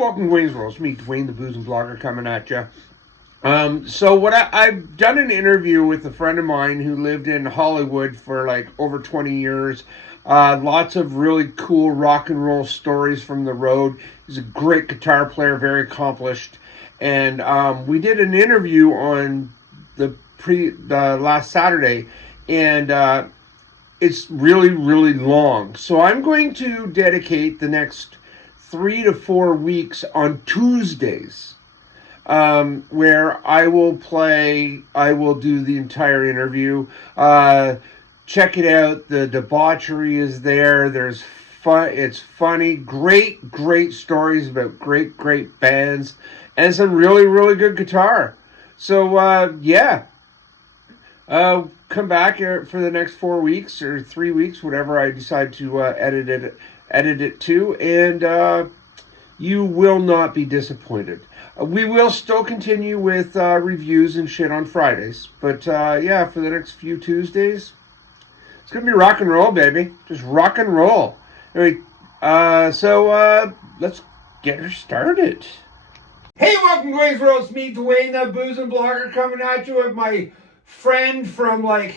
welcome to Wayne's World. It's me, Dwayne, the booze and blogger, coming at you. So I've done an interview with a friend of mine who lived in Hollywood for like over 20 years. Lots of really cool rock and roll stories from the road. He's a great guitar player, very accomplished. And we did an interview on the last Saturday, and it's really, really long. So I'm going to dedicate the next 3 to 4 weeks on Tuesdays, where I will do the entire interview. Check it out. The debauchery is there. There's fun. It's funny. Great stories about great bands and some really, really good guitar. So, yeah. Come back here for the next 4 weeks or 3 weeks, whatever I decide to edit it to, and you will not be disappointed. We will still continue with reviews and shit on Fridays, but yeah, for the next few Tuesdays, it's gonna be rock and roll, baby. Just rock and roll. Anyway, so let's get her started. Hey, welcome to Wayne's World. It's me, Dwayne, the booze and blogger, coming at you with my friend from like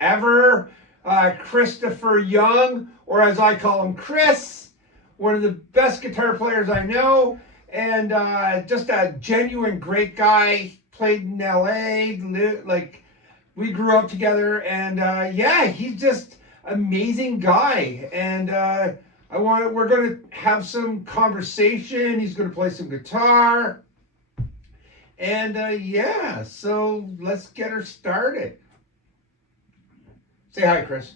ever, Christopher Young, or as I call him, Chris, one of the best guitar players I know, and just a genuine great guy. Played in LA, like we grew up together, and yeah, he's just amazing guy, and we're gonna have some conversation. He's gonna play some guitar. And yeah, so let's get her started. Say hi, Chris.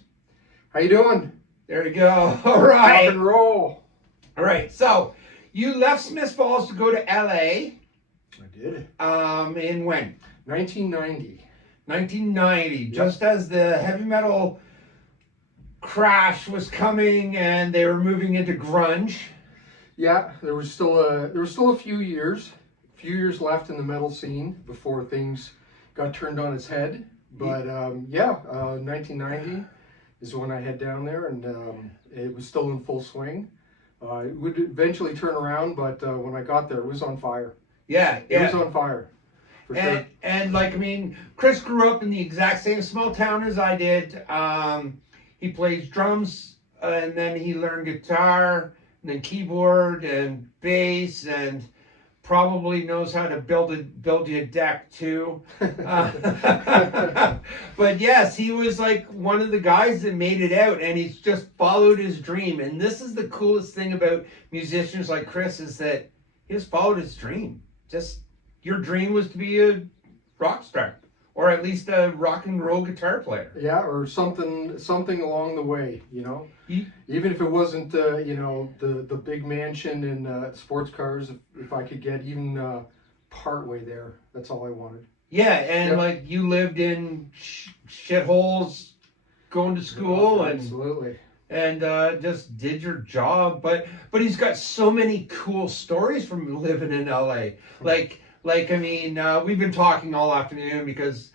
How you doing? There you go. All right. Rock and roll. All right. So you left Smiths Falls to go to LA. I did. In when? 1990. 1990. Yep. Just as the heavy metal crash was coming and they were moving into grunge. Yeah, there was still a few years left in the metal scene before things got turned on its head. But 1990 is when I head down there, and it was still in full swing. It would eventually turn around, but when I got there, it was on fire. Yeah. It was on fire, for sure. And like, I mean, Chris grew up in the exact same small town as I did. He plays drums, and then he learned guitar, and then keyboard, and bass, and probably knows how to build you a deck too. But yes, he was like one of the guys that made it out, and he's just followed his dream. And this is the coolest thing about musicians like Chris, is that he just followed his dream. Just your dream was to be a rock star, or at least a rock and roll guitar player. Yeah, or something along the way, you know. Even if it wasn't, the big mansion and sports cars, if I could get even part way there, that's all I wanted. Yeah, and like you lived in shitholes, going to school, and absolutely, and just did your job. But he's got so many cool stories from living in LA. Like I mean, we've been talking all afternoon because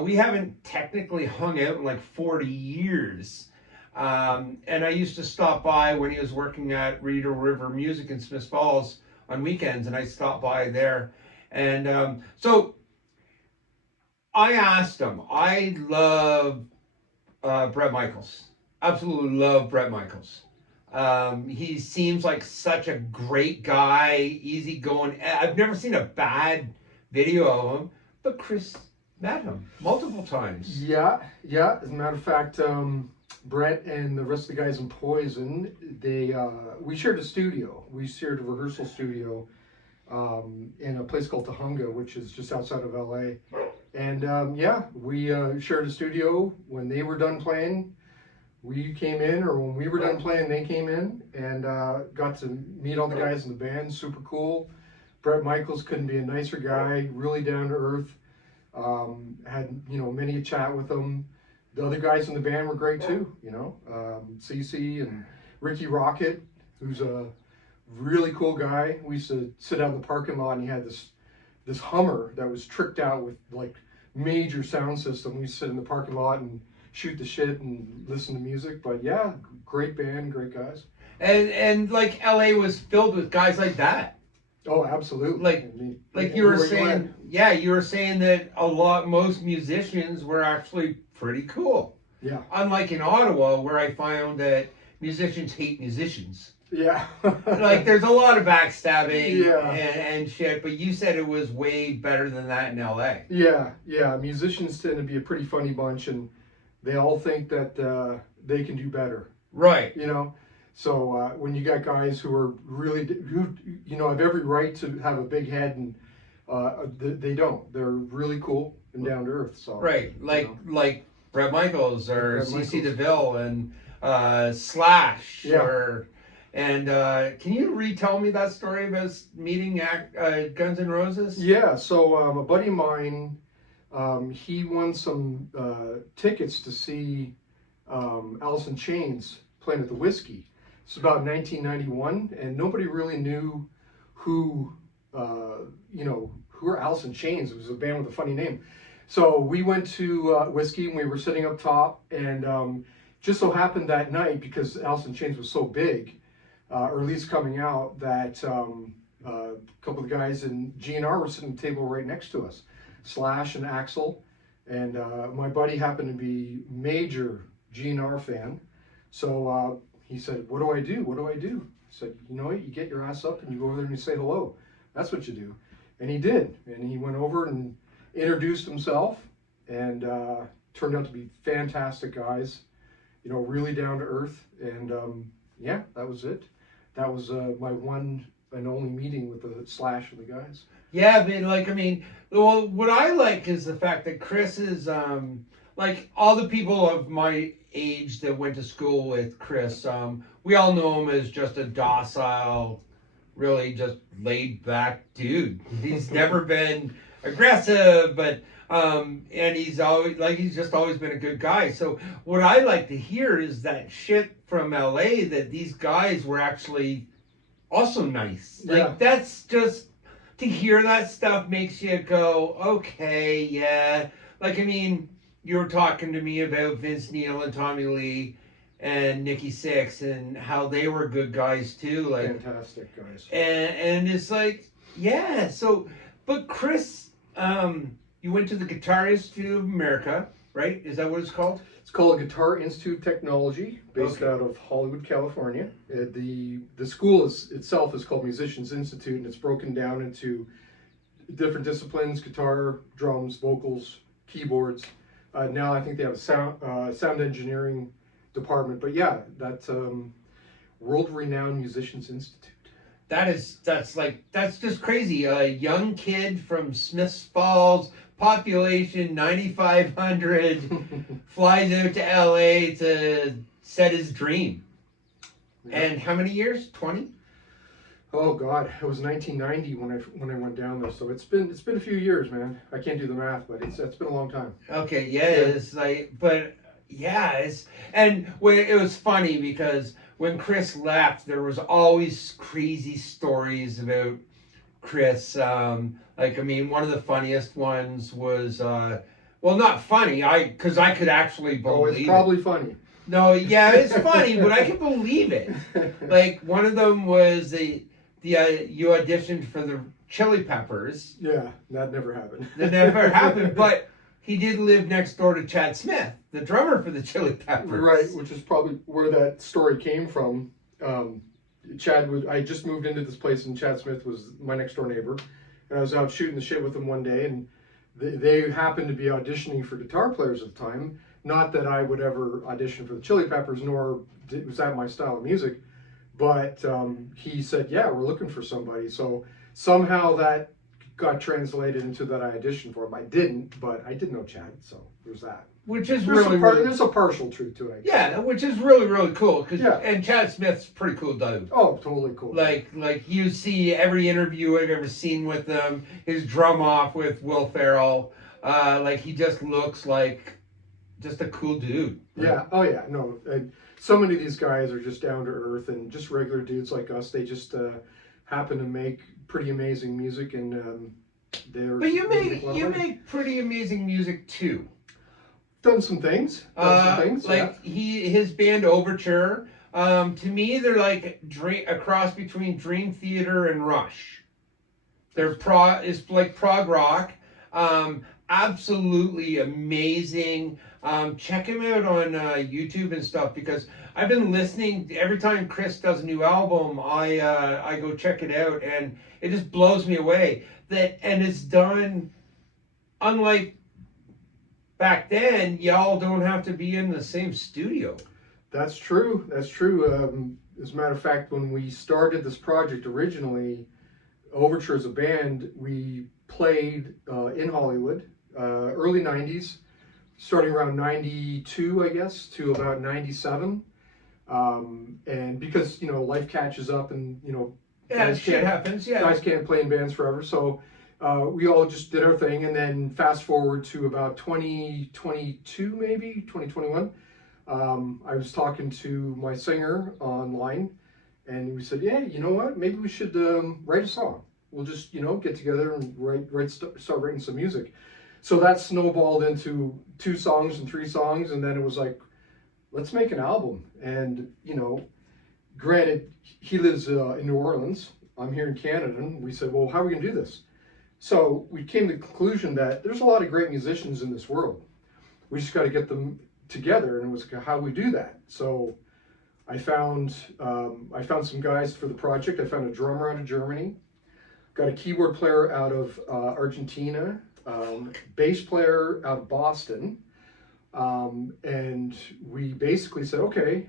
we haven't technically hung out in like 40 years. And I used to stop by when he was working at Rideau River Music in Smiths Falls on weekends, and I stopped by there. And so I asked him, I love Bret Michaels. Absolutely love Bret Michaels. He seems like such a great guy, easygoing. I've never seen a bad video of him, but Chris met him multiple times. Yeah. As a matter of fact, Brett and the rest of the guys in Poison, we shared a studio. We shared a rehearsal studio in a place called Tahunga, which is just outside of LA. And we shared a studio. When they were done playing, we came in, or when we were done playing, they came in, and got to meet all the guys in the band. Super cool. Bret Michaels couldn't be a nicer guy, really down to earth. Had many a chat with him. The other guys in the band were great too, CC and Ricky Rocket, who's a really cool guy. We used to sit out in the parking lot, and he had this Hummer that was tricked out with like major sound system. We used to sit in the parking lot and shoot the shit and listen to music. But yeah, great band, great guys. And like LA was filled with guys like that. Oh, absolutely. Like you were saying, yeah, you were saying that most musicians were actually pretty cool. Yeah. Unlike in Ottawa, where I found that musicians hate musicians. Yeah. Like there's a lot of backstabbing Yeah. and shit, but you said it was way better than that in LA. Yeah, yeah. Musicians tend to be a pretty funny bunch, and they all think that they can do better. Right. You know, so when you got guys who are really have every right to have a big head, and they don't. They're really cool and down to earth. So right, like Bret Michaels or CC Michaels. DeVille and Slash Yeah. can you retell me that story about meeting Guns N' Roses? Yeah. So a buddy of mine, he won some tickets to see Alice in Chains playing at the Whiskey. It's about 1991, and nobody really knew who who are Alice in Chains. It was a band with a funny name. So we went to Whiskey, and we were sitting up top, and just so happened that night, because Alice in Chains was so big, or at least coming out, that a couple of the guys in GNR were sitting at the table right next to us, Slash and Axl, and my buddy happened to be major GNR fan, so he said, "What do I do? What do I do?" I said, "You know what? You get your ass up and you go over there and you say hello. That's what you do." And he did, and he went over and introduced himself, and turned out to be fantastic guys, really down to earth, and yeah, that was it. That was my one and only meeting with the Slash and the guys. Yeah, well, what I like is the fact that Chris is, like all the people of my age that went to school with Chris, we all know him as just a docile, really just laid back dude. He's never been aggressive, but and he's just always been a good guy. So what I like to hear is that shit from LA, that these guys were actually also nice. Yeah. Like that's just, to hear that stuff makes you go, okay, yeah. Like, you were talking to me about Vince Neil and Tommy Lee and Nikki Sixx and how they were good guys too. Like fantastic guys. And it's like, yeah. So, but Chris, you went to the Guitar Institute of America, right? Is that what it's called? It's called Guitar Institute of Technology, based Okay. out of Hollywood, California. The school itself is called Musicians Institute, and it's broken down into different disciplines: guitar, drums, vocals, keyboards. Now I think they have a sound engineering department. But yeah, that's world-renowned Musicians Institute. That's just crazy. A young kid from Smiths Falls, population 9,500, flies out to LA to set his dream. Yeah. And how many years? 20? Oh God, it was 1990 when I went down there. So it's been a few years, man. I can't do the math, but it's been a long time. Okay, yeah. It's like, but yeah, and when it was funny because when Chris left, there was always crazy stories about Chris. One of the funniest ones was, well, not funny, because I could actually believe it's probably funny. No, yeah, it's funny, but I can believe it. Like, one of them was you auditioned for the Chili Peppers. Yeah, that never happened. That never happened, but he did live next door to Chad Smith, the drummer for the Chili Peppers. Right, which is probably where that story came from. I just moved into this place, and Chad Smith was my next door neighbor, and I was out shooting the shit with them one day, and they happened to be auditioning for guitar players at the time. Not that I would ever audition for the Chili Peppers, nor was that my style of music, but he said, "Yeah, we're looking for somebody." So somehow that got translated into that I auditioned for him. I didn't, but I did know Chad, so there's that. Which is there's a partial truth to it. Yeah, which is really, really cool. Yeah. And Chad Smith's a pretty cool dude. Oh, totally cool. Like you see every interview I've ever seen with him, his drum off with Will Ferrell, he just looks like just a cool dude. Yeah. Oh yeah. No. So many of these guys are just down to earth and just regular dudes like us. They just happen to make pretty amazing music, and they're. But you make pretty amazing music too. Done some things. His band Overture. To me, they're like a cross between Dream Theater and Rush. It's like prog rock. Absolutely amazing. Check him out on YouTube and stuff because I've been listening every time Chris does a new album. I go check it out and it just blows me away. And it's done unlike back then. Y'all don't have to be in the same studio. That's true. That's true. As a matter of fact, when we started this project originally, Overture as a band, we played in Hollywood, early 90s, starting around 92, I guess, to about 97. And because, life catches up and, Shit happens, yeah. Guys can't play in bands forever. So we all just did our thing. And then fast forward to about 2022, maybe, 2021. I was talking to my singer online. And we said, yeah, you know what? Maybe we should write a song. We'll just, get together and start writing some music. So that snowballed into 2 songs and 3 songs. And then it was like, let's make an album. And, granted, he lives in New Orleans. I'm here in Canada. And we said, well, how are we going to do this? So we came to the conclusion that there's a lot of great musicians in this world. We just got to get them together. And it was how we do that. So I found some guys for the project. I found a drummer out of Germany, got a keyboard player out of Argentina, bass player out of Boston, and we basically said, okay,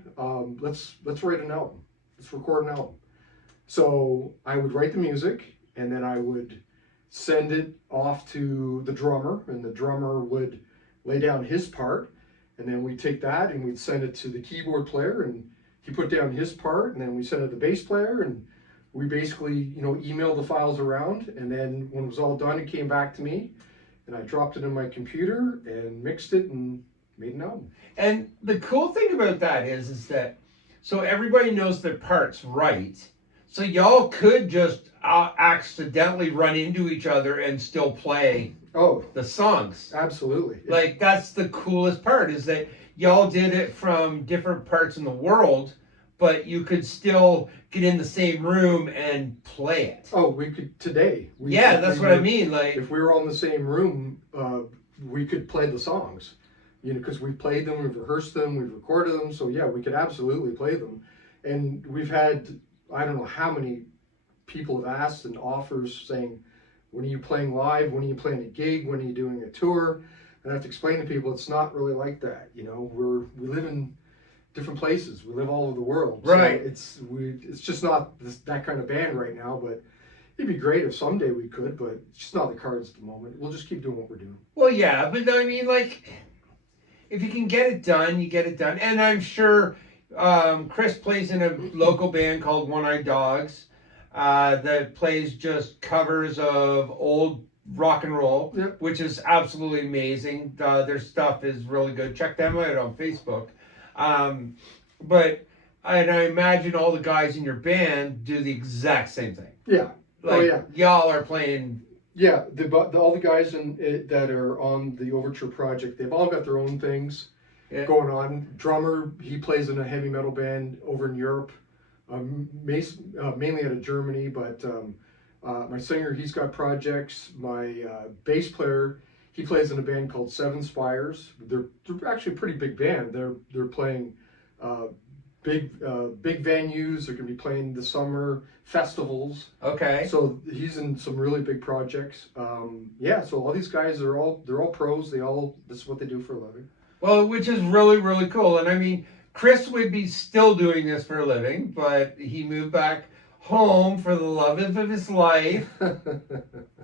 let's write an album. Let's record an album. So I would write the music, and then I would send it off to the drummer, and the drummer would lay down his part, and then we'd take that and we'd send it to the keyboard player, and he put down his part, and then we sent it to the bass player, and we basically, emailed the files around, and then when it was all done, it came back to me, and I dropped it in my computer and mixed it and made an album. And the cool thing about that is that, so everybody knows their parts right, so y'all could just accidentally run into each other and still play the songs. Absolutely. Like, that's the coolest part, is that y'all did it from different parts in the world, but you could still get in the same room and play it. Oh, we could today. That's what I mean. Like, if we were all in the same room, we could play the songs. Because we played them, we've rehearsed them, we've recorded them. So yeah, we could absolutely play them. And we've had, I don't know how many people have asked and offers saying, when are you playing live? When are you playing a gig? When are you doing a tour? And I have to explain to people it's not really like that. We live in different places. We live all over the world. Right. So it's just not that kind of band right now. But it'd be great if someday we could. But it's just not the cards at the moment. We'll just keep doing what we're doing. Well, yeah, but I mean, like, if you can get it done, you get it done. And I'm sure Chris plays in a local band called One Eyed Dogs that plays just covers of old rock and roll, yep, which is absolutely amazing. Their stuff is really good. Check them out on Facebook. But I imagine all the guys in your band do the exact same thing. Yeah. Like, y'all are playing. Yeah, all the guys that are on the Overture project, they've all got their own things going on. Drummer, he plays in a heavy metal band over in Europe, mainly out of Germany, but my singer, he's got projects. My bass player, he plays in a band called Seven Spires. They're actually a pretty big band. They're playing big venues. They're going to be playing this summer, festivals. Okay. So he's in some really big projects. So all these guys they're all pros. This is what they do for a living. Well, which is really, really cool. And I mean, Chris would be still doing this for a living, but he moved back home for the love of his life.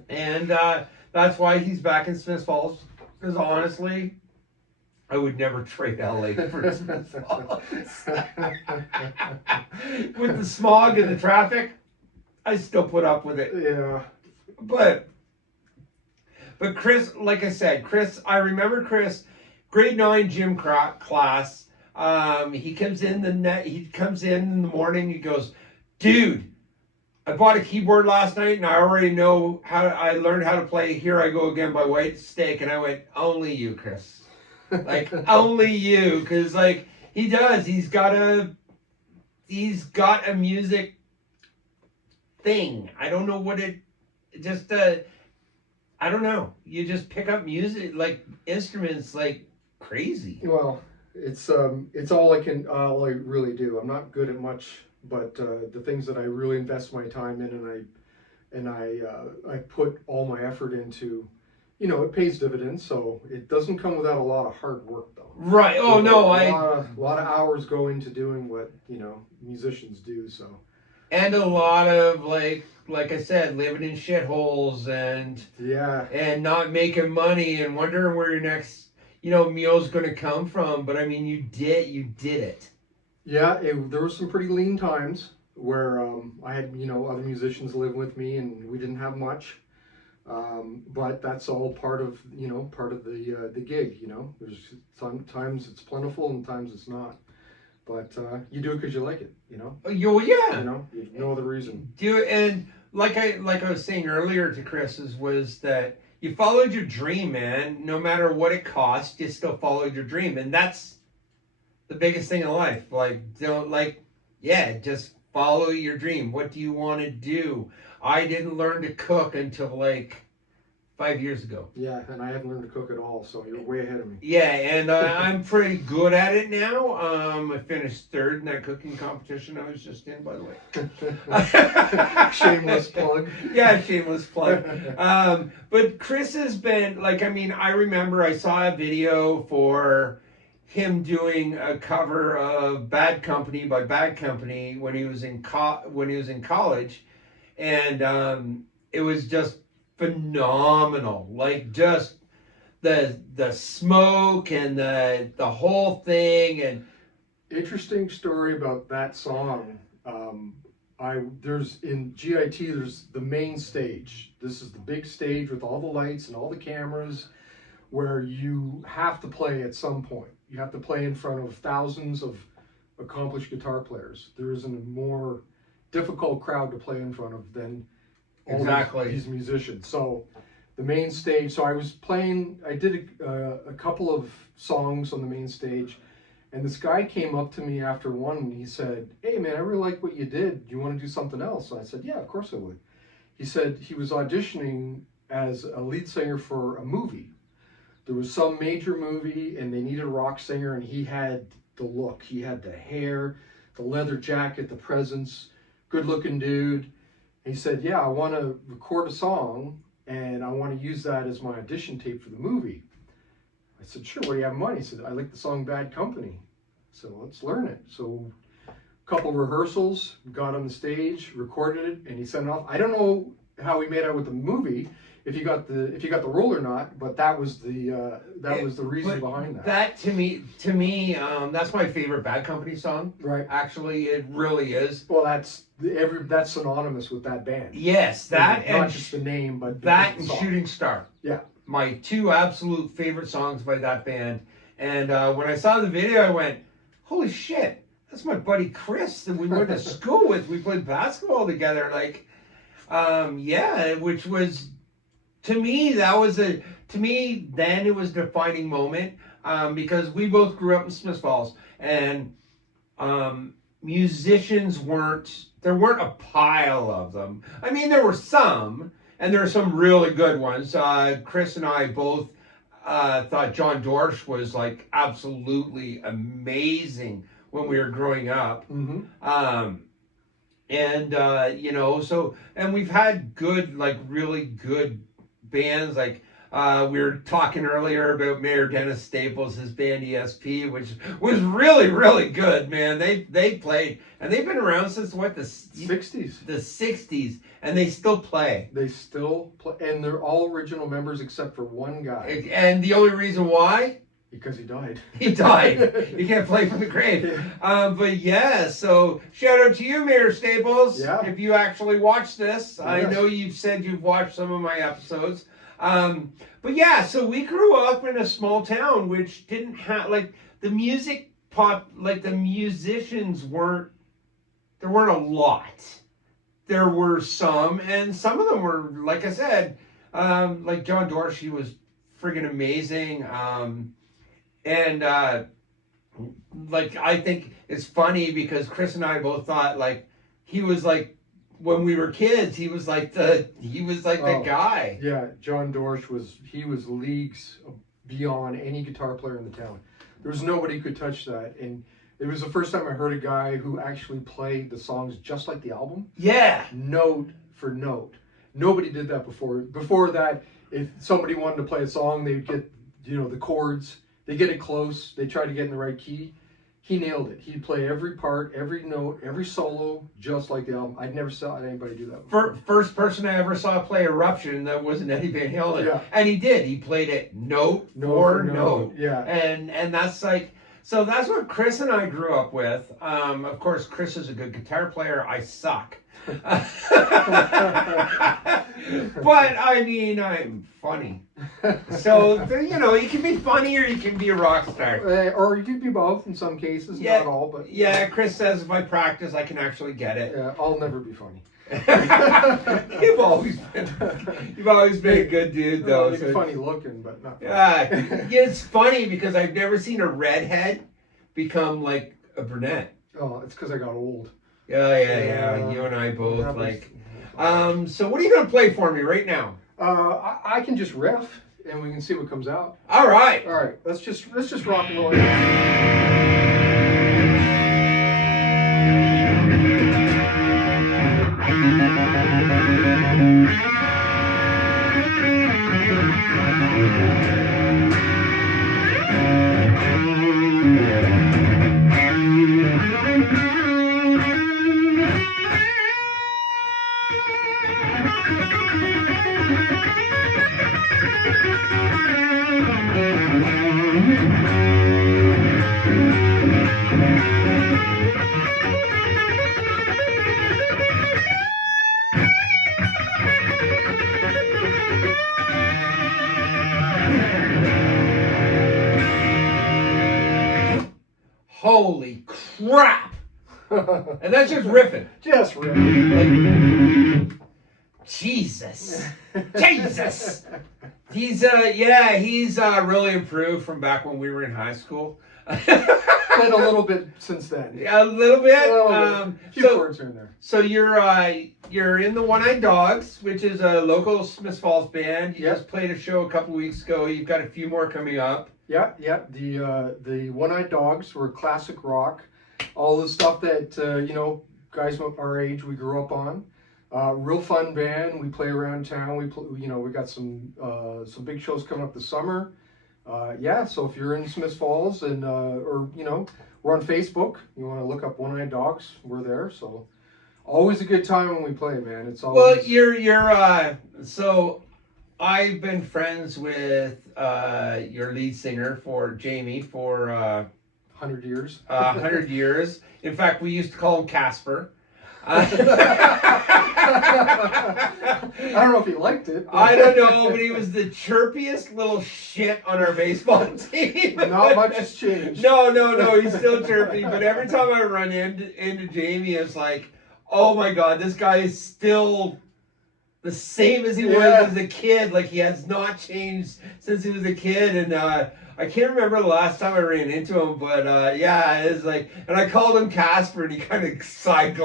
And that's why he's back in Smiths Falls. Because honestly, I would never trade LA for Smiths Falls. With the smog and the traffic, I still put up with it. Yeah. But Chris, like I said, I remember Chris, grade 9 gym class. He comes in the morning. He goes, "Dude, I bought a keyboard last night, and I already know I learned how to play Here I Go Again by White Snake." And I went, "Only you, Chris." Like, only you, because like he does. He's got a music thing. I don't know what it just I don't know. You just pick up music like instruments like crazy. Well, it's all I really do. I'm not good at much, but the things that I really invest my time in, I put all my effort into, it pays dividends. So it doesn't come without a lot of hard work, though. Right. Oh no, a lot of hours go into doing what musicians do. So. And a lot of like I said, living in shitholes and Yeah. and not making money and wondering where your next meal's going to come from. But I mean, you did it. Yeah, there were some pretty lean times where I had other musicians live with me and we didn't have much. But that's all part of the gig. There's sometimes it's plentiful and times it's not. But you do it because you like it. Oh, yeah. There's no other reason. Do it, and like I was saying earlier to Chris, was that you followed your dream, man. No matter what it cost, you still followed your dream, and that's the biggest thing in life. Just follow your dream. What do you want to do? I didn't learn to cook until 5 years ago. Yeah, and I haven't learned to cook at all, so you're way ahead of me. Yeah, and I'm pretty good at it now. I finished third in that cooking competition I was just in, by the way. Shameless plug. Yeah, shameless plug. But Chris has been, I remember I saw a video for him doing a cover of Bad Company by Bad Company when he was in college, and it was just phenomenal. Just the smoke and the whole thing. And interesting story about that song. There's in GIT, there's the main stage. This is the big stage with all the lights and all the cameras, where you have to play at some point. You have to play in front of thousands of accomplished guitar players. There isn't a more difficult crowd to play in front of than all these musicians. So the main stage, so I did a couple of songs on the main stage, and this guy came up to me after one and he said, "Hey man, I really like what you did. Do you want to do something else?" And I said, "Yeah, of course I would." He said he was auditioning as a lead singer for a movie. There was some major movie and they needed a rock singer, and he had the look. He had the hair, the leather jacket, the presence, good looking dude. He said, "Yeah, I want to record a song and I want to use that as my audition tape for the movie." I said, "Sure, what do you have in mind?" He said, "I like the song Bad Company." So let's learn it. So a couple rehearsals, got on the stage, recorded it, and he sent it off. I don't know how he made out with the movie, if you got the role or not, but that was the reason behind that. That to me, that's my favorite Bad Company song. Right. Actually, it really is. Well, that's synonymous with that band. Yes, that and not just the name, but that and Shooting Star. Yeah. My two absolute favorite songs by that band. And when I saw the video, I went, "Holy shit, that's my buddy Chris that we went to school with. We played basketball together." Which was, to me, then it was a defining moment, because we both grew up in Smiths Falls, and musicians there weren't a pile of them. I mean, there were some, and there are some really good ones. Chris and I both thought John Dorsch was absolutely amazing when we were growing up. Mm-hmm. And we've had good, really good bands. We were talking earlier about Mayor Dennis Staples, his band ESP, which was really, really good, man. They played, and they've been around since the 60s. The 60s, and they still play. They still play, and they're all original members except for one guy. And the only reason why? Because he died. He died. You can't play from the grave. But yeah, so shout out to you, Mayor Staples. Yeah. If you actually watch this, Yes. I know you've said you've watched some of my episodes. But yeah, so we grew up in a small town which didn't have the music the musicians weren't. There weren't a lot. There were some, and some of them were, like I said, John Dorsch. He was friggin' amazing. I think it's funny because Chris and I both thought he was when we were kids, he was like the guy. Yeah, John Dorsch was leagues beyond any guitar player in the town. There was nobody who could touch that, and it was the first time I heard a guy who actually played the songs just like the album. Yeah. Note for note. Nobody did that before. Before that, if somebody wanted to play a song, they'd get, the chords, they get it close, they try to get in the right key. He nailed it. He'd play every part, every note, every solo, just like the album. I'd never saw anybody do that before. First person I ever saw play Eruption that wasn't Eddie Van Halen. Yeah. And he did. He played it note for note. Yeah. And that's like, so that's what Chris and I grew up with. Of course, Chris is a good guitar player. I suck. But I mean, I'm funny. So, you can be funny or you can be a rock star. Or you could be both in some cases, Yeah, not all, but... Yeah, Chris says if I practice, I can actually get it. Yeah, I'll never be funny. You've always been a good dude, though. You're funny looking, but not funny. Yeah, it's funny because I've never seen a redhead become like a brunette. Oh, it's because I got old. Yeah. You and I both So what are you gonna play for me right now? I can just riff, and we can see what comes out. All right. Let's just rock and roll. Holy crap! And that's just riffing. Just riffing. Like, Jesus. He's really improved from back when we were in high school. Played a little bit since then. A little bit. A few chords here and there. So you're in the One Eyed Dogs, which is a local Smiths Falls band. You just played a show a couple weeks ago. You've got a few more coming up. Yeah. The One Eyed Dogs were classic rock. All the stuff that guys our age we grew up on. Real fun band. We play around town. We got some big shows coming up this summer. So if you're in Smiths Falls and we're on Facebook. You want to look up One Eyed Dogs? We're there. So always a good time when we play, man. It's always. Well, you're so. I've been friends with your lead singer Jamie for 100 years. 100 years. In fact, we used to call him Casper. I don't know if he liked it. I don't know, but he was the chirpiest little shit on our baseball team. Not much has changed. No, he's still chirpy. But every time I run into Jamie, it's like, oh my God, this guy is still the same as he was as a kid. Like, he has not changed since he was a kid. And I can't remember the last time I ran into him, but it's like, and I called him Casper, and he kind of side.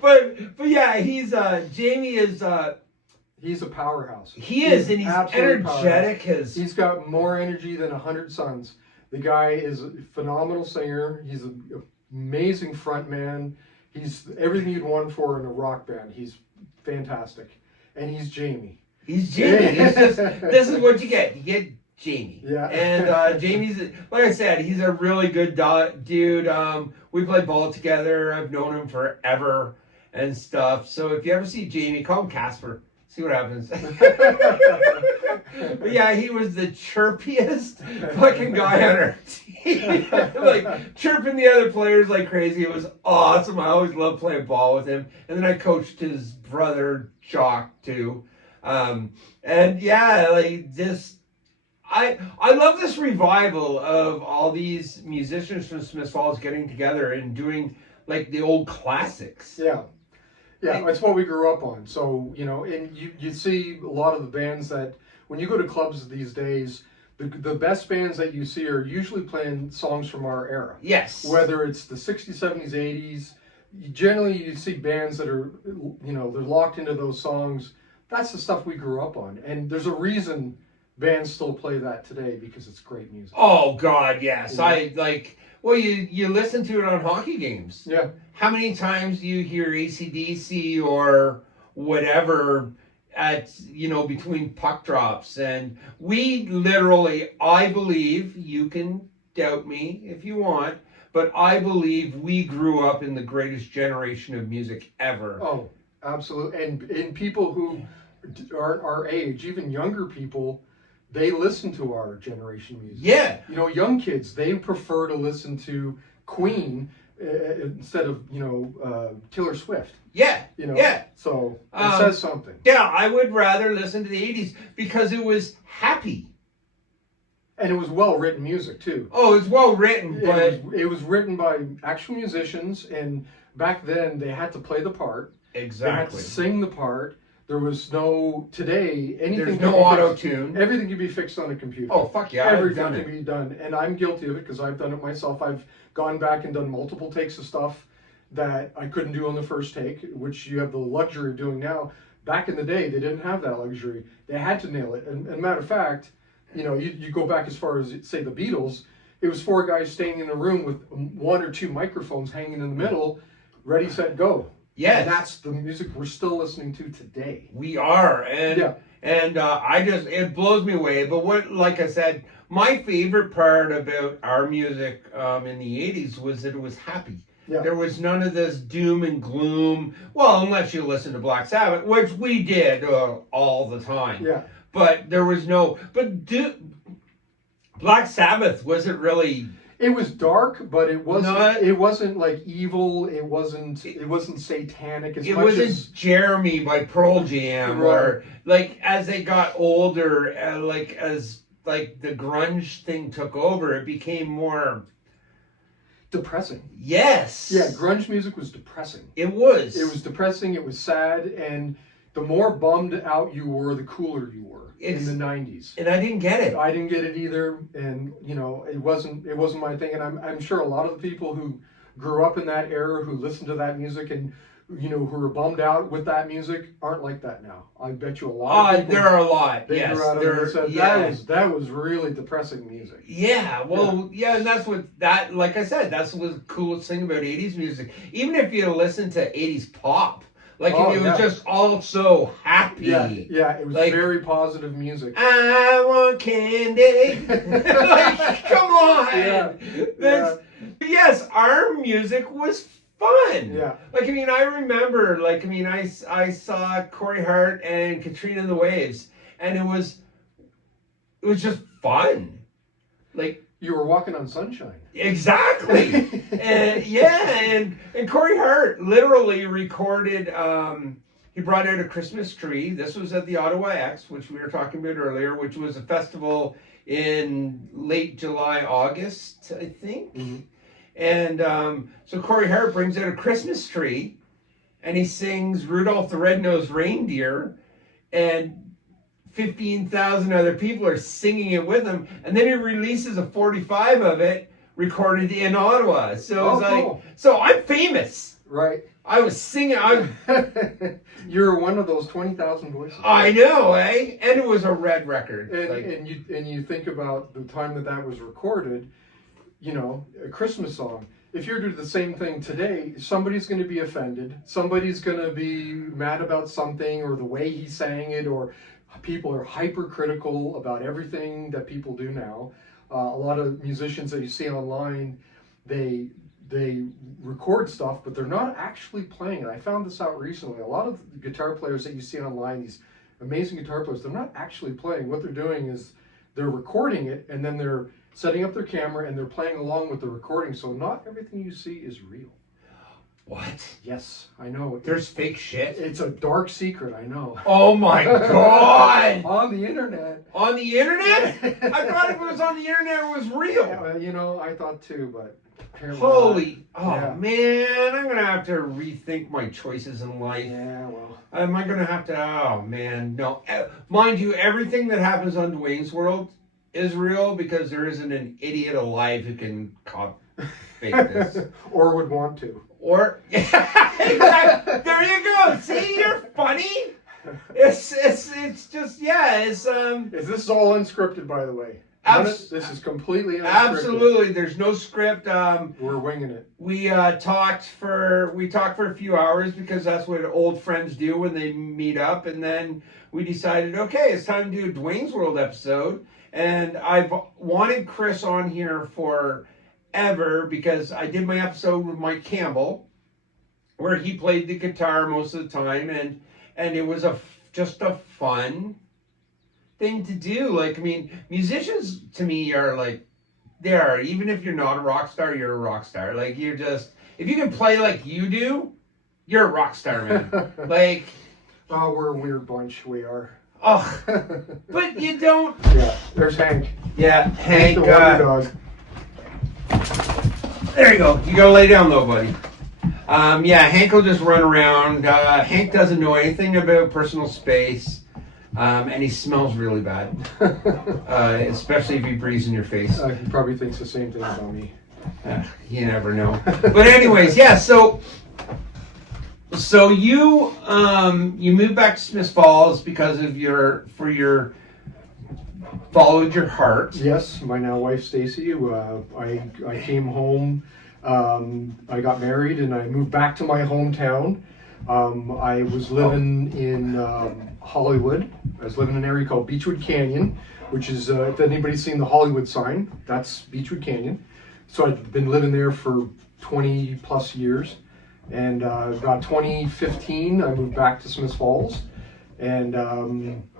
But yeah, Jamie is. He's a powerhouse. He is, and he's energetic. He's got more energy than 100 Suns. The guy is a phenomenal singer. He's an amazing front man. He's everything you'd want for in a rock band. He's fantastic, and he's Jamie. He's Jamie. This is what you get. You get Jamie. Yeah. And Jamie's, like I said, he's a really good dude. We play ball together. I've known him forever and stuff. So if you ever see Jamie, call him Casper. See what happens. But yeah, he was the chirpiest fucking guy on our team. Like, chirping the other players like crazy. It was awesome. I always loved playing ball with him. And then I coached his brother, Jock, too. I love this revival of all these musicians from Smiths Falls getting together and doing like the old classics. Yeah, that's what we grew up on. So and you see a lot of the bands that when you go to clubs these days, the best bands that you see are usually playing songs from our era. Yes. Whether it's the 60s, 70s, 80s, generally you see bands that are, they're locked into those songs. That's the stuff we grew up on, and there's a reason bands still play that today, because it's great music. Oh God, yes. Yeah. I like. Well, you listen to it on hockey games. Yeah. How many times do you hear AC/DC or whatever at between puck drops? And we literally, I believe, you can doubt me if you want, but I believe we grew up in the greatest generation of music ever. Oh, absolutely. And people who are our age, even younger people, they listen to our generation music. Yeah. Young kids, they prefer to listen to Queen instead of Taylor Swift. Yeah. Yeah. So it says something. Yeah, I would rather listen to the 80s because it was happy. And it was well written music too. Oh, it's well written, but it was written by actual musicians, and back then they had to play the part. Exactly. They had to sing the part. There was no today anything. There's no auto tune. Everything can be fixed on a computer. Oh fuck yeah! Everything can be done, and I'm guilty of it because I've done it myself. I've gone back and done multiple takes of stuff that I couldn't do on the first take, which you have the luxury of doing now. Back in the day, they didn't have that luxury. They had to nail it. And matter of fact, you go back as far as, say, the Beatles, it was 4 guys staying in a room with 1 or 2 microphones hanging in the middle, ready, set, go. Yes. And that's the music we're still listening to today. We are, and it blows me away. But like I said, my favorite part about our music in the 80s was that it was happy. Yeah. There was none of this doom and gloom. Well, unless you listen to Black Sabbath, which we did all the time. Yeah. But there was no. But Black Sabbath wasn't really. It was dark, but it wasn't. It wasn't like evil. It wasn't satanic as much. It wasn't Jeremy by Pearl Jam, right. Or like as they got older, as the grunge thing took over, it became more depressing. Yes. Yeah, grunge music was depressing. It was. It was depressing. It was sad, and the more bummed out you were, the cooler you were in the 90s. And I didn't get it. I didn't get it either, and it wasn't my thing. And I'm sure a lot of the people who grew up in that era, who listened to that music, and who were bummed out with that music, aren't like that now. I bet you a lot of people. There are a lot. They Yes. grew out of it and said, that was really depressing music. Yeah, well, yeah, and that's what like I said, that's what the coolest thing about 80s music. Even if you listen to 80s pop, it was just all so happy. Yeah, it was very positive music. I want candy. Come on. Yes, our music was fun. Yeah. I remember, I saw Corey Hart and Katrina and the Waves, and it was just fun. You were walking on sunshine. Exactly. and Corey Hart literally recorded, he brought out a Christmas tree. This was at the Ottawa X, which we were talking about earlier, which was a festival in late July, August, I think. Mm-hmm. And so Corey Hart brings out a Christmas tree, and he sings Rudolph the Red-Nosed Reindeer, and 15,000 other people are singing it with him, and then he releases a 45 of it recorded in Ottawa. So cool. So I'm famous. Right. I was singing. You're one of those 20,000 voices. I know, eh? And it was a red record. And you think about the time that was recorded. A Christmas song. If you're doing the same thing today, somebody's going to be offended. Somebody's going to be mad about something, or the way he sang it, or people are hypercritical about everything that people do now. A lot of musicians that you see online, they record stuff, but they're not actually playing it. I found this out recently. A lot of the guitar players that you see online, these amazing guitar players, they're not actually playing. What they're doing is they're recording it, and then they're setting up their camera, and they're playing along with the recording. So not everything you see is real. What? Yes, I know. There's fake shit? It's a dark secret, I know. Oh my God! On the internet. On the internet? I thought if it was on the internet, it was real. Yeah, I thought too, but apparently holy, not. Man, I'm gonna have to rethink my choices in life. Yeah, well. Am I gonna have to, oh man, no. Mind you, everything that happens on Dwayne's World is real, because there isn't an idiot alive who can fake this. Or would want to. Or exactly. There you go. See, you're funny. It's just Is this all unscripted, by the way? This is completely unscripted. Absolutely. There's no script. We're winging it. We talked for a few hours because that's what old friends do when they meet up, and then we decided, okay, it's time to do a Dwayne's World episode. And I've wanted Chris on here forever because I did my episode with Mike Campbell, where he played the guitar most of the time, and it was just a fun thing to do. Like, I mean, musicians to me are like, even if you're not a rock star, you're a rock star. Like, you're just, if you can play like you do, you're a rock star, man. Like, oh, we're a weird bunch, we are. Oh, but you don't. Yeah, there's Hank. Yeah, Hank. The wonder dog. There you go. You go lay down though, buddy. Yeah, Hank will just run around. Hank doesn't know anything about personal space. And he smells really bad. Especially if he breathes in your face. He probably thinks the same thing about me. You never know. But anyways, yeah, so you moved back to Smiths Falls because of followed your heart. Yes, my now wife Stacy. I came home. I got married and I moved back to my hometown. I was living in Hollywood. I was living in an area called Beechwood Canyon, which is if anybody's seen the Hollywood sign, that's Beechwood Canyon. So I've been living there for 20 plus years. And about 2015, I moved back to Smiths Falls, and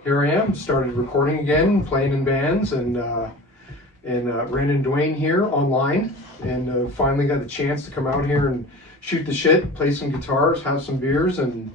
here I am. Started recording again, playing in bands, and ran into Dwayne here online, and finally got the chance to come out here and shoot the shit, play some guitars, have some beers, and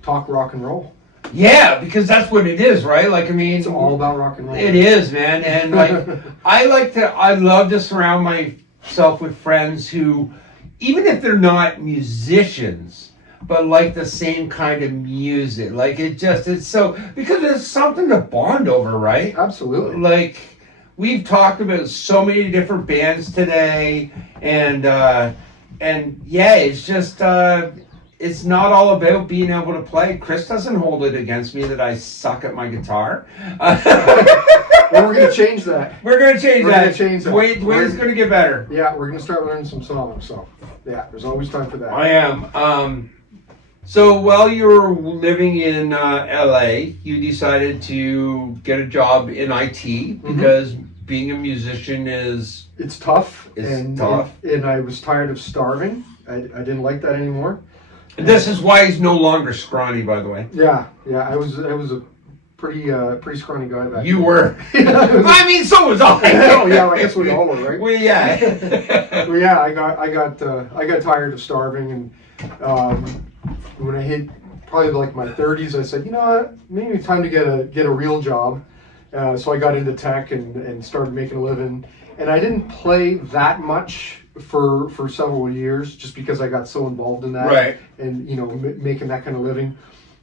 talk rock and roll. Yeah, because that's what it is, right? Like, I mean, it's all about rock and roll. It is, man, and like, I love to surround myself with friends who, even if they're not musicians, but like the same kind of music. Like, it's so, because there's something to bond over, right? Absolutely. Like, we've talked about so many different bands today, and yeah, it's just, it's not all about being able to play. Chris doesn't hold it against me that I suck at my guitar. Well, we're going to change that. We're going to change that. Dwayne's going to get better. Yeah, we're going to start learning some songs. So, yeah, there's always time for that. I am. So while you were living in LA, you decided to get a job in IT because being a musician is... It's tough. It's tough. And I was tired of starving. I didn't like that anymore. This is why he's no longer scrawny, by the way. Yeah. I was a pretty scrawny guy back then. You were. I mean, so was I. Oh yeah, I guess we all were, right? Well, yeah. Well, yeah, I got tired of starving, and when I hit probably like my 30s, I said, you know what, maybe it's time to get a real job. So I got into tech and started making a living, and I didn't play that much for several years just because I got so involved in that, right? And making that kind of living.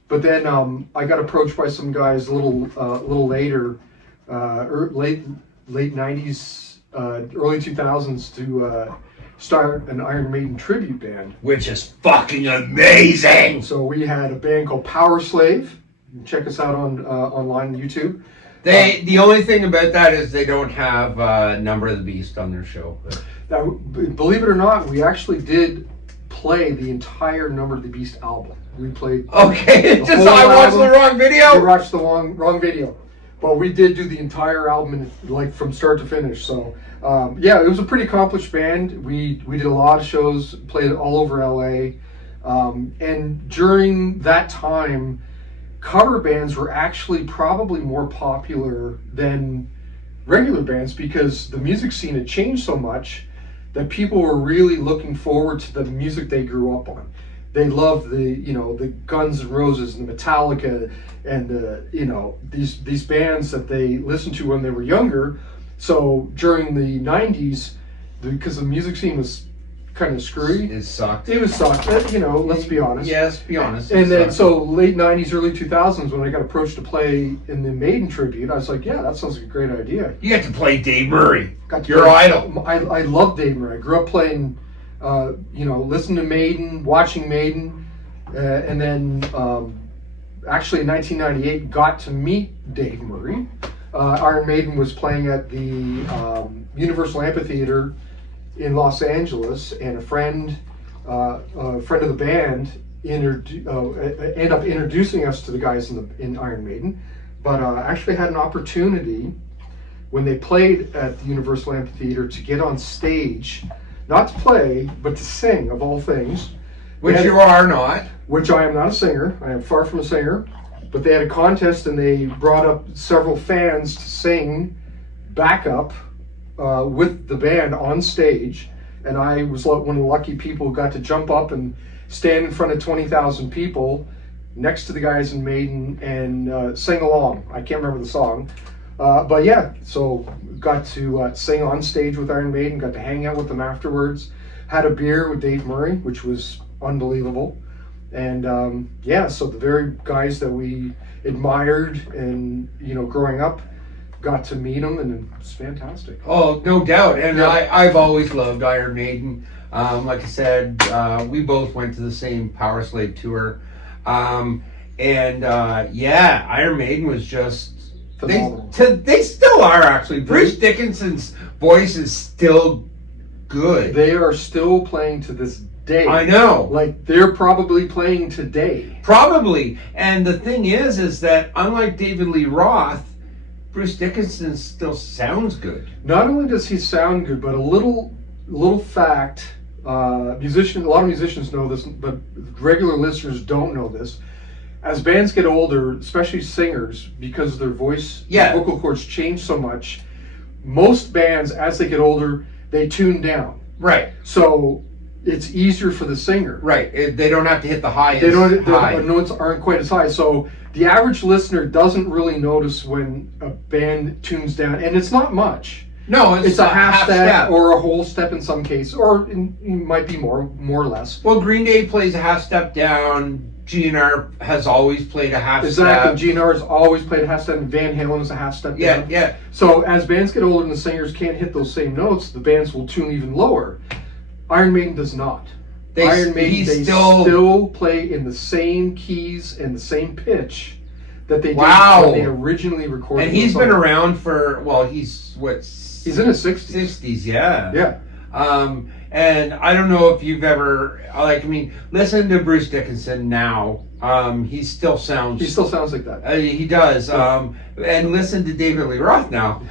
But then I got approached by some guys a little later, late 90s, early 2000s to start an Iron Maiden tribute band, which is fucking amazing. So we had a band called Power Slave. Check us out on online on YouTube. The only thing about that is they don't have Number of the Beast on their show. Now, believe it or not, we actually did play the entire Number of the Beast album. We played. Okay, just I watched the wrong video. You watched the wrong video, but we did do the entire album like from start to finish. So yeah, it was a pretty accomplished band. We did a lot of shows, played all over LA, and during that time, cover bands were actually probably more popular than regular bands because the music scene had changed so much that people were really looking forward to the music they grew up on. They loved the Guns N' Roses and the Metallica and these bands that they listened to when they were younger. So during the 90s, because the music scene was kind of screwy. It sucked. It was sucked. Let's be honest. Yes, be honest. And then so late 90s, early 2000s, when I got approached to play in the Maiden tribute, I was like, yeah, that sounds like a great idea. You got to play Dave Murray. Your idol. I love Dave Murray. I grew up playing listening to Maiden, watching Maiden, and then actually in 1998 got to meet Dave Murray. Iron Maiden was playing at the Universal Amphitheater in Los Angeles, and a friend of the band ended up introducing us to the guys in Iron Maiden. But actually had an opportunity when they played at the Universal Amphitheater to get on stage, not to play, but to sing, of all things. Which you are not. Which I am not a singer. I am far from a singer. But they had a contest, and they brought up several fans to sing backup with the band on stage. And I was one of the lucky people who got to jump up and stand in front of 20,000 people next to the guys in Maiden and sing along. I can't remember the song. But yeah, so got to sing on stage with Iron Maiden, got to hang out with them afterwards, had a beer with Dave Murray, which was unbelievable. And so the very guys that we admired and, growing up, got to meet them, and it was fantastic. Oh, no doubt. And I've always loved Iron Maiden. Like I said, we both went to the same Power Slave tour. Iron Maiden was just Phenomenal. They still are, actually. Bruce Dickinson's voice is still good. They are still playing to this day. I know. Like, they're probably playing today. Probably. And the thing is that unlike David Lee Roth, Bruce Dickinson still sounds good. Not only does he sound good, but a little fact, a lot of musicians know this, but regular listeners don't know this. As bands get older, especially singers, because their voice, vocal cords change so much, most bands, as they get older, they tune down. Right. So it's easier for the singer. Right. They don't have to hit the highest. The notes aren't quite as high. So the average listener doesn't really notice when a band tunes down, and it's not much. No, it's a half step or a whole step in some cases, or it might be more or less. Well, Green Day plays a half step down. GNR has always played a half step. Exactly. GNR has always played a half step, and Van Halen is a half step down. Yeah. So as bands get older and the singers can't hit those same notes, the bands will tune even lower. Iron Maiden does not. Iron Maiden, still play in the same keys and the same pitch that they did when they originally recorded. And he's been around for, he's what? He's in his 60s. 60s, yeah. Yeah. And I don't know if you've ever, listen to Bruce Dickinson now. He still sounds like that. He does. And listen to David Lee Roth now.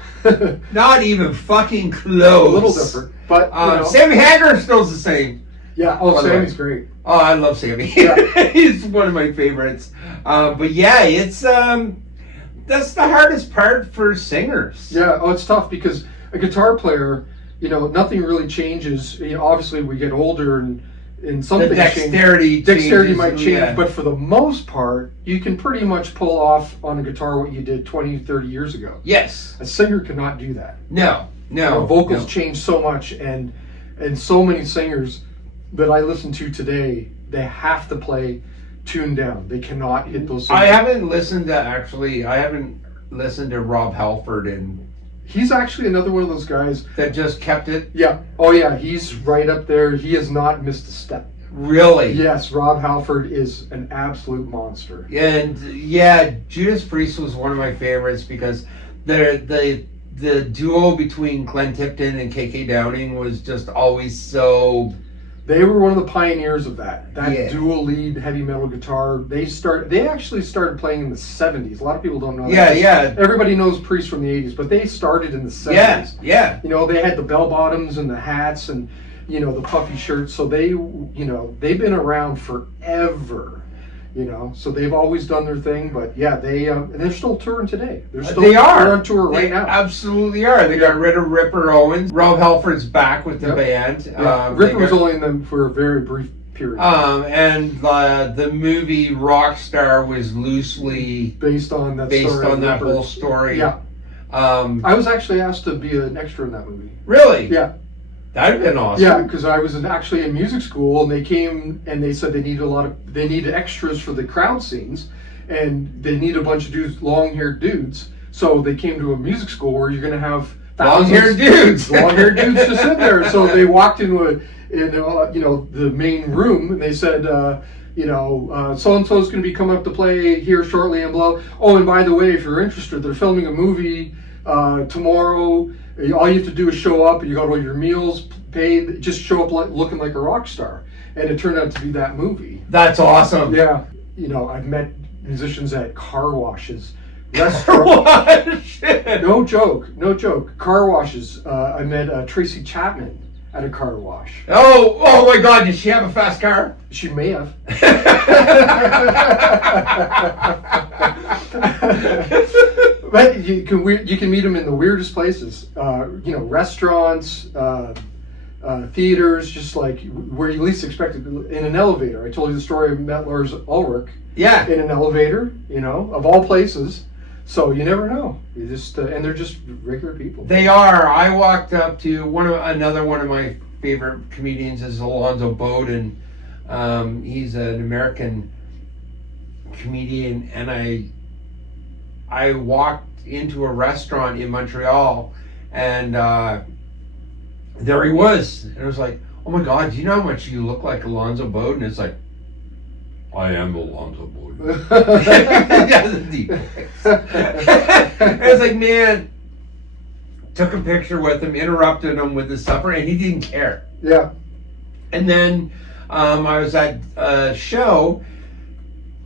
Not even fucking close. A little different. But, Sammy Hagar still the same. Yeah, Sammy's great. Oh, I love Sammy. Yeah. He's one of my favorites. But yeah, it's, that's the hardest part for singers. Yeah, it's tough because a guitar player, nothing really changes. Obviously, we get older and something dexterity might change, but for the most part, you can pretty much pull off on a guitar what you did 20, 30 years ago. Yes. A singer cannot do that. No. Vocals change so much, and so many singers that I listen to today, they have to play tuned down. They cannot hit those. I haven't listened to Rob Halford and. He's actually another one of those guys that just kept it. Yeah. Oh yeah, he's right up there. He has not missed a step. Really? Yes, Rob Halford is an absolute monster. And yeah, Judas Priest was one of my favorites because the duo between Glenn Tipton and KK Downing was just always so. They were one of the pioneers of that dual lead heavy metal guitar. They actually started playing in the 70s. A lot of people don't know that. Yeah. Everybody knows Priest from the 80s, but they started in the 70s. Yeah. They had the bell bottoms and the hats and the puffy shirts. So they've been around forever. So they've always done their thing, but yeah, they're still touring today. They're on tour right now. Absolutely are. They got rid of Ripper Owens. Rob Halford's back with the band. Yeah. Ripper was only in them for a very brief period. And the movie Rockstar was loosely based on that whole story. Yeah. I was actually asked to be an extra in that movie. Really? Yeah. That'd have been awesome. Yeah, because I was actually in music school, and they came and they said they needed extras for the crowd scenes, and they need a bunch of dudes, long-haired dudes. So they came to a music school where you're going to have Long-haired dudes. Long-haired dudes to sit there. So they walked into the main room, and they said, so-and-so is going to be coming up to play here shortly, and blah. Oh, and by the way, if you're interested, they're filming a movie tomorrow. All you have to do is show up, and you got all your meals paid. Just show up looking like a rock star. And it turned out to be that movie. That's awesome. Yeah. I've met musicians at car washes, restaurants. No joke. Car washes. I met Tracy Chapman at a car wash. Oh my God! Did she have a fast car? She may have. But you can meet them in the weirdest places. Restaurants, theaters, just like where you least expect it. In an elevator. I told you the story of met Lars Ulrich. Yeah. In an elevator, of all places. So you never know. You just and they're just regular people. They are. I walked up to another one of my favorite comedians is Alonzo Bowden. He's an American comedian, and I walked into a restaurant in Montreal, and there he was, and I was like, "Oh my God, do you know how much you look like Alonzo Bowden?" It's like, I am Alonzo Bowden. I was like, man, took a picture with him, interrupted him with his supper, and he didn't care. Yeah. And then I was at a show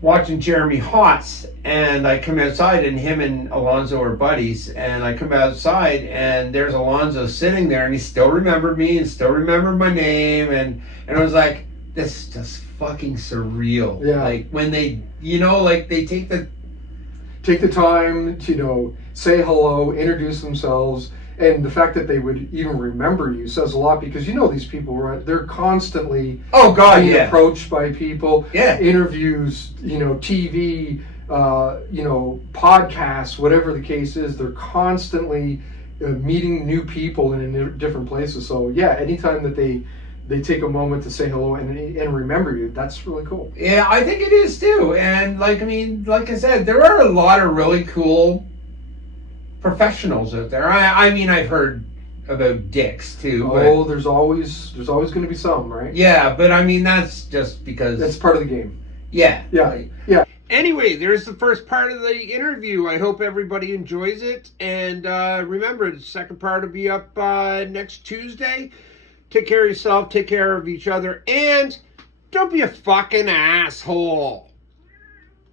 watching Jeremy Hotz, and I come outside, and him and Alonzo are buddies, and I come outside, and there's Alonzo sitting there, and he still remembered me and still remembered my name, and I was like, this is just fucking surreal. Yeah. Like when they, they take the time to, say hello, introduce themselves, and the fact that they would even remember you says a lot, because these people, they're constantly being approached by people, interviews, TV, podcasts, whatever the case is, they're constantly meeting new people in different places. So yeah, anytime that they take a moment to say hello and remember you, that's really cool. Yeah, I think it is too. And like I said, there are a lot of really cool professionals out there. I've heard about dicks too. Oh, there's always going to be some, right? Yeah, but that's just because that's part of the game. Yeah. Yeah. Anyway, there's the first part of the interview. I hope everybody enjoys it. And remember, the second part will be up next Tuesday. Take care of yourself, take care of each other, and don't be a fucking asshole.